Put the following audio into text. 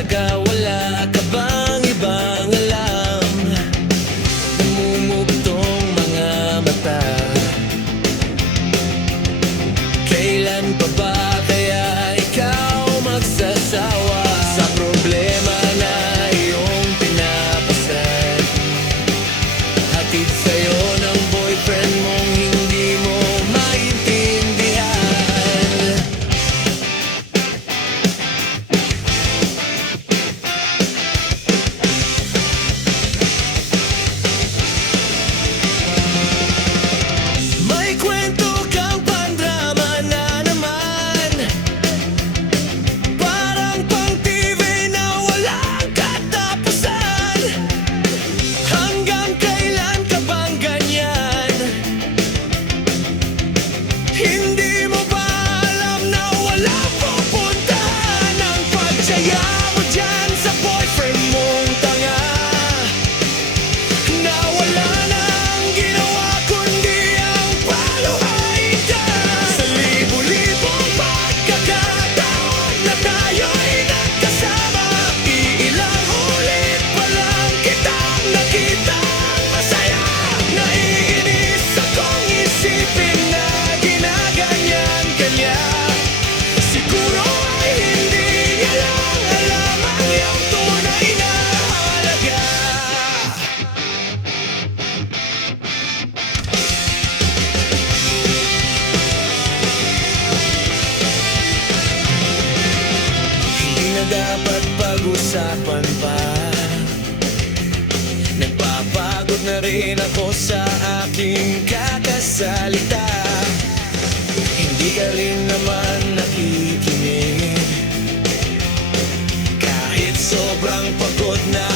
talaga, wala ka bang ibang alam? Namumugtong mga mata. Kailan pa ba kaya ikaw magsasawa sa problema na iyong pinapasan? Hatid sa'yo ng boyfriend mong hindi mo maintindihan. May kwento kang pandrama na naman, parang pang TV na walang katapusan. Hanggang kailan ka bang ganyan? Hindi mo ba alam na walang pupuntahan ang pagtsaya mo dyan sa boyfriend mong tanga? Na wala nang ginawa kundi ang paluhain ka. Sa libo-libong pagkakataon na tayo'y nagkasama, iilang ulit pa lang kitang nakitang masaya. Naiinis akong isipin na ginaganyan ka niya. Siguro ay hindi niya lang alam ang iyong tunay na halaga. Hindi na dapat pag-usapan pa. Nagpapagod na rin ako sa aking kakasalita. Hindi ka rin naman nakikinig. Kahit sobrang pagod na